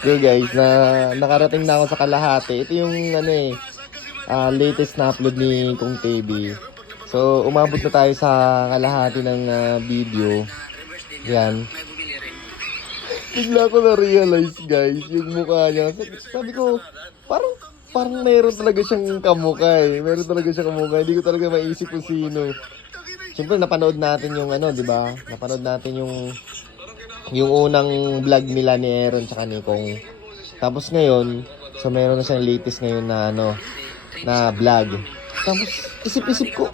So guys, na nakarating na ako sa kalahati. Ito yung ano eh, ah, latest na upload ni Kung TV. So, umabot na tayo sa kalahati ng ah, video. Yan. Bigla ko na-realize guys, yung mukha niya. Sabi ko, parang parang meron talaga siyang kamukha eh. Meron talaga siyang kamukha. Hindi ko talaga maisip kung sino. Siyempre, napanood natin yung ano, di ba? Napanood natin yung yung unang vlog nila ni Aaron tsaka ni Kong. Tapos ngayon, so meron na siyang latest ngayon na ano, na vlog. Tapos isip-isip ko,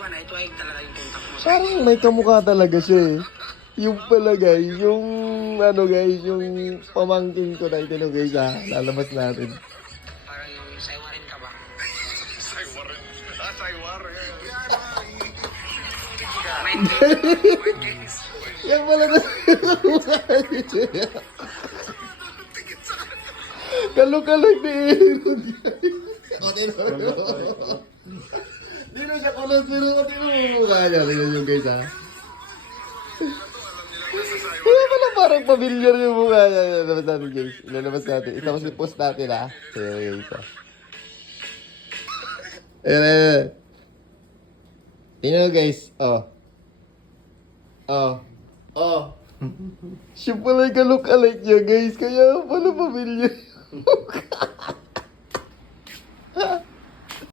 parang may kamukha talaga siya eh. Yung pala guys, yung ano guys, yung pamangking ko na ito guys ha, lalabas natin. Parang yung saywarin ka ba? Yan pala na. Kalog-kalog ni Aaron. O, tinuro. Hindi na siya kulot, pero tinuro mo mukha niya. Tingnan yung guys ha. Kaya pala parang familiar yung mukha niya. Ilalabas natin guys. Ilalabas natin. Tapos i-post natin ha. Kaya guys ha. Ayan, ayan. Tingnan mo guys. Oh. Oh. Siya pala yung ka-look alike niya guys. Kaya pala familiar.